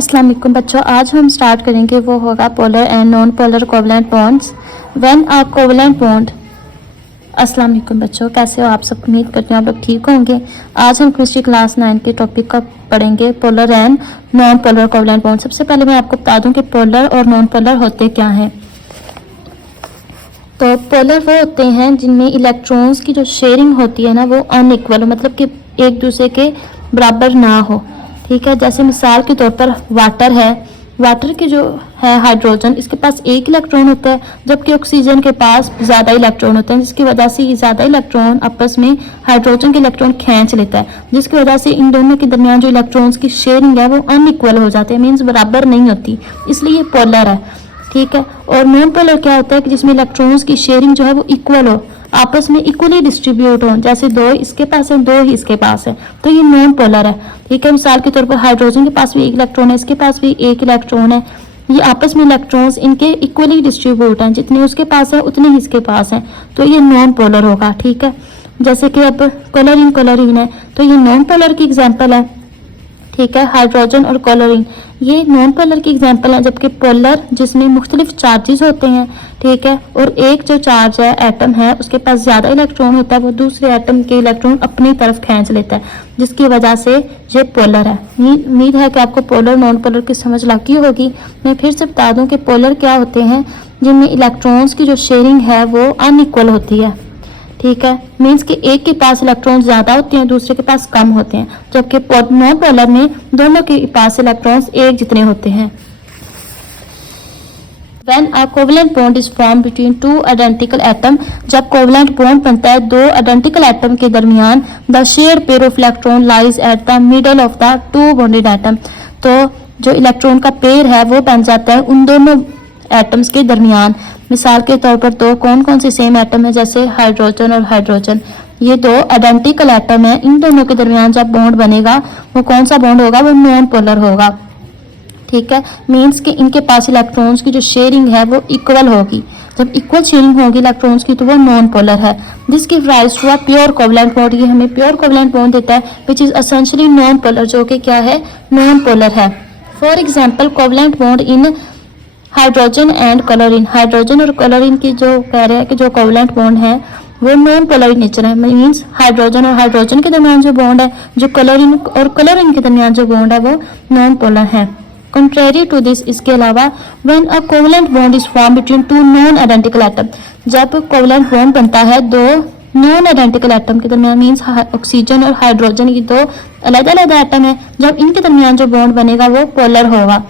अस्सलाम वालेकुम बच्चों, आज हम स्टार्ट करेंगे वो होगा polar and non polar covalent bonds when a covalent bond. अस्सलाम वालेकुम बच्चों, कैसे हो आप सब? उम्मीद करते हैं आप लोग ठीक होंगे। आज हम केमिस्ट्री क्लास 9 के टॉपिक का पढ़ेंगे polar and non polar covalent bond. सबसे पहले मैं आपको बता दूं कि पोलर और नॉन पोलर होते क्या हैं। तो पोलर वो होते हैं जिनमें इलेक्ट्रॉन्स की जो शेयरिंग होती है ना वो अनइक्वल हो, मतलब कि एक दूसरे के बराबर ना हो। ठीक है, जैसे मिसाल के तौर पर वाटर है, वाटर के जो है हाइड्रोजन, इसके पास एक इलेक्ट्रॉन होता है, जबकि ऑक्सीजन के पास ज़्यादा इलेक्ट्रॉन होते हैं, जिसकी वजह से ये ज़्यादा इलेक्ट्रॉन आपस में हाइड्रोजन के इलेक्ट्रॉन खींच लेता है, जिसकी वजह से इन दोनों के दरमियान जो इलेक्ट्रॉन्स की शेयरिंग है वो अनइक्वल हो जाते हैं, मीन्स बराबर नहीं होती, इसलिए ये पोलर है। ठीक है, और नॉन पोलर क्या होता है कि जिसमें इलेक्ट्रॉन्स की शेयरिंग जो है वो इक्वल हो, आपस में इक्वली डिस्ट्रीब्यूट हो, जैसे दो इसके पास है दो ही इसके पास है, तो ये नॉन पोलर है। ठीक है, मिसाल के तौर पर हाइड्रोजन के पास भी एक इलेक्ट्रॉन है, इसके पास भी एक इलेक्ट्रॉन है, ये आपस में इलेक्ट्रॉन्स इनके इक्वली डिस्ट्रीब्यूट हैं, जितने उसके पास है उतने ही इसके पास हैं, तो ये नॉन पोलर होगा। ठीक है, जैसे कि अब क्लोरीन है, तो ये नॉन पोलर की एग्जाम्पल है। ठीक है, हाइड्रोजन और क्लोरीन ये नॉन पोलर की एग्जांपल है, जबकि पोलर जिसमें मुख्तलिफ चार्जेस होते हैं। ठीक है, और एक जो चार्ज है एटम है उसके पास ज़्यादा इलेक्ट्रॉन होता है, वो दूसरे एटम के इलेक्ट्रॉन अपनी तरफ खींच लेता है, जिसकी वजह से ये पोलर है। उम्मीद है कि आपको पोलर नॉन पोलर की समझ लगी होगी। मैं फिर से बता दूं कि पोलर क्या होते हैं, जिनमें इलेक्ट्रॉन्स की जो शेयरिंग है वो अनइक्वल होती है। ठीक है, मीन्स कि एक के पास इलेक्ट्रॉन ज्यादा होते हैं, दूसरे के पास कम होते हैं, जबकि नॉन पोलर में दोनों के पास इलेक्ट्रॉन्स एक जितने होते हैं। When a covalent bond is formed between two identical atom, जब कोवलेंट बॉन्ड बनता है दो आइडेंटिकल एटम के दरमियान, the shared pair of electron lies at the middle of the two bonded atom, तो जो इलेक्ट्रॉन का पेयर है वो बन जाता है उन दोनों एटम्स के दरमियान। मिसाल के तौर पर दो कौन कौन से सेम एटम है, जैसे हाइड्रोजन और हाइड्रोजन, ये दो आइडेंटिकल एटम है, इन दोनों के दरमियान जब बॉन्ड बनेगा वो कौन सा बॉन्ड होगा, वो नॉन पोलर होगा। ठीक है, मीन्स कि इनके पास इलेक्ट्रॉन्स की जो शेयरिंग है वो इक्वल होगी। जब इक्वल शेयरिंग होगी इलेक्ट्रॉन्स की तो वो नॉन पोलर है। This give rise to a pure covalent bond, ये हमें प्योर कोवलेंट बॉन्ड देता है, which is essentially non polar, जो कि क्या है, नॉन पोलर है। For example covalent bond in hydrogen and chlorine, hydrogen और क्लोरीन की जो कह रहे हैं कि जो कोवलेंट बॉन्ड है वो नॉन पोलर नेचर है, मीन्स हाइड्रोजन और हाइड्रोजन के दरमियान जो बॉन्ड है, जो क्लोरीन और क्लोरीन के दरमियान जो बॉन्ड है वो नॉन पोलर है। कंट्रेरी टू दिस, इसके अलावा when a covalent bond is form between two non identical atom, जब कोवलेंट बॉन्ड बनता है दो नॉन आइडेंटिकल एटम के दरमियान, मीन्स ऑक्सीजन और हाइड्रोजन की दो अलग अलग एटम है, जब इनके दरमियान जो बॉन्ड बनेगा वो पोलर होगा।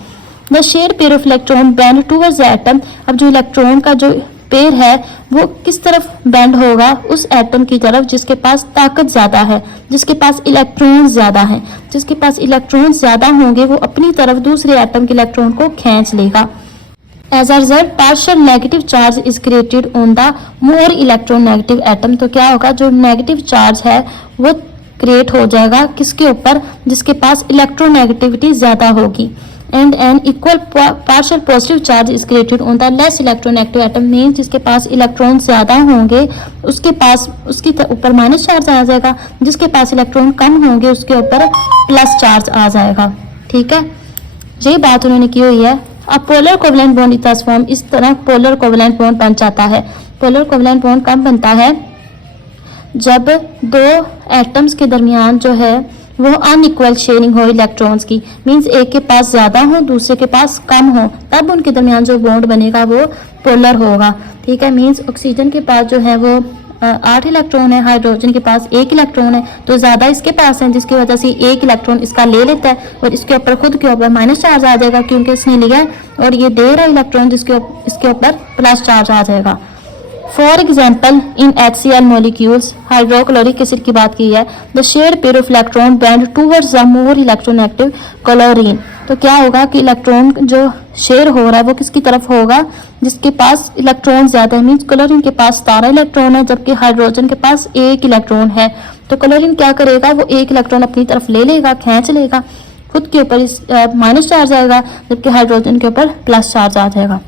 The share pair of electron bend towards the atom, अब जो इलेक्ट्रॉन का जो पेयर है वो किस तरफ बेंड होगा, उस एटम की तरफ जिसके पास ताकत ज्यादा है, जिसके पास इलेक्ट्रॉन ज्यादा है, जिसके पास इलेक्ट्रॉन ज्यादा होंगे वो अपनी तरफ दूसरे एटम के इलेक्ट्रॉन को खींच लेगा। As a result partial negative charge is created on the more electron negative atom, तो क्या होगा, जो नेगेटिव चार्ज है वो क्रिएट हो जाएगा किसके ऊपर, जिसके पास इलेक्ट्रोनेगेटिविटी ज्यादा होगी। And an equal partial positive charge is created on the less electronegative atom, mean जिसके पास इलेक्ट्रॉन ज्यादा होंगे उसके पास उसके ऊपर माइनस चार्ज आ जाएगा, जिसके पास इलेक्ट्रॉन कम होंगे उसके ऊपर प्लस चार्ज आ जाएगा। ठीक है, ये बात उन्होंने की हुई है। अब polar covalent bond is thus form, इस तरह पोलर कोवलेंट बॉन्ड बन जाता है। पोलर कोवलेंट बॉन्ड कब बनता है, जब दो एटम्स के दरमियान जो है वो अनइक्वल शेयरिंग हो इलेक्ट्रॉन्स की, मींस एक के पास ज्यादा हो दूसरे के पास कम हो, तब उनके दरमियान जो बॉन्ड बनेगा वो पोलर होगा। ठीक है, मींस ऑक्सीजन के पास जो है वो 8 इलेक्ट्रॉन है, हाइड्रोजन के पास 1 इलेक्ट्रॉन है, तो ज्यादा इसके पास है, जिसकी वजह से 1 इलेक्ट्रॉन इसका ले लेता है और इसके ऊपर खुद के ऊपर माइनस चार्ज आ जाएगा क्योंकि इसने लिया है, और ये दे रहा है इलेक्ट्रॉन जिसके इसके ऊपर प्लस चार्ज आ जाएगा। For example in HCl molecules, hydrochloric acid की बात की है, the share pair of electron bend towards the more electronegative chlorine, तो क्या होगा कि इलेक्ट्रॉन जो शेयर हो रहा है वो किसकी तरफ होगा, जिसके पास इलेक्ट्रॉन ज्यादा है, मीन्स क्लोरीन के पास 17 इलेक्ट्रॉन है, जबकि हाइड्रोजन के पास 1 इलेक्ट्रॉन है, तो क्लोरीन क्या करेगा, वो 1 इलेक्ट्रॉन अपनी तरफ ले लेगा, खींच लेगा, खुद के ऊपर माइनस चार्ज आएगा, जबकि हाइड्रोजन के ऊपर प्लस चार्ज आ जाएगा।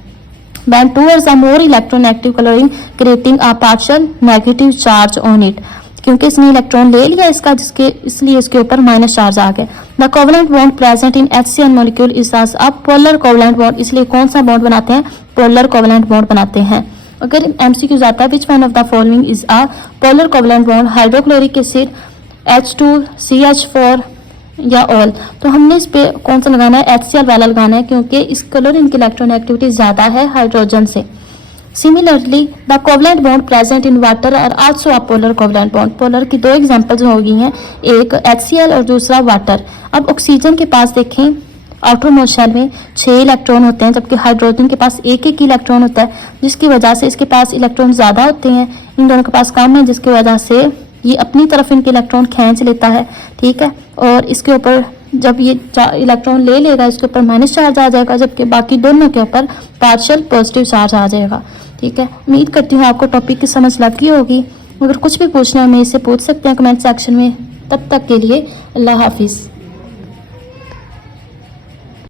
Bend towards a more electronegative chlorine, creating a partial negative charge on it. क्योंकि इसने इलेक्ट्रॉन ले लिया इसका, जिसके इसलिए इसके ऊपर माइनस चार्ज आ गया। The covalent bond present in HCl molecule is अब पोलर कोवलेंट बॉन्ड, इसलिए कौन सा बॉन्ड बनाते हैं, पोलर कोवलेंट बॉन्ड बनाते हैं। अगर MCQ आता है which one of the following is a polar covalent bond, hydrochloric acid, H2CH4 या ऑल, तो हमने इस पे कौन सा लगाना है, HCl वाला लगाना है, क्योंकि इस क्लोरीन की इलेक्ट्रॉन एक्टिविटी ज्यादा है हाइड्रोजन से। Similarly, the covalent bond present in water are also a polar covalent bond. Polar की दो एग्जांपल्स हो गई हैं, एक HCl और दूसरा वाटर। अब ऑक्सीजन के पास देखें आउटरमोस्ट शेल में 6 इलेक्ट्रॉन होते हैं, जबकि हाइड्रोजन के पास एक एक इलेक्ट्रॉन होता है, जिसकी वजह से इसके पास इलेक्ट्रॉन ज़्यादा होते हैं, इन दोनों के पास कम है, जिसकी वजह से ये अपनी तरफ इनके इलेक्ट्रॉन खींच लेता है, ठीक है। और इसके ऊपर जब ये इलेक्ट्रॉन ले लेगा इसके ऊपर माइनस चार्ज आ जाएगा, जबकि बाकी दोनों के ऊपर पार्शियल पॉजिटिव चार्ज आ जाएगा, ठीक है। उम्मीद करती हूँ आपको टॉपिक की समझ लगी होगी। अगर कुछ भी पूछना है मैं इससे पूछ सकते हैं कमेंट सेक्शन में। तब तक के लिए अल्लाह हाफिज़।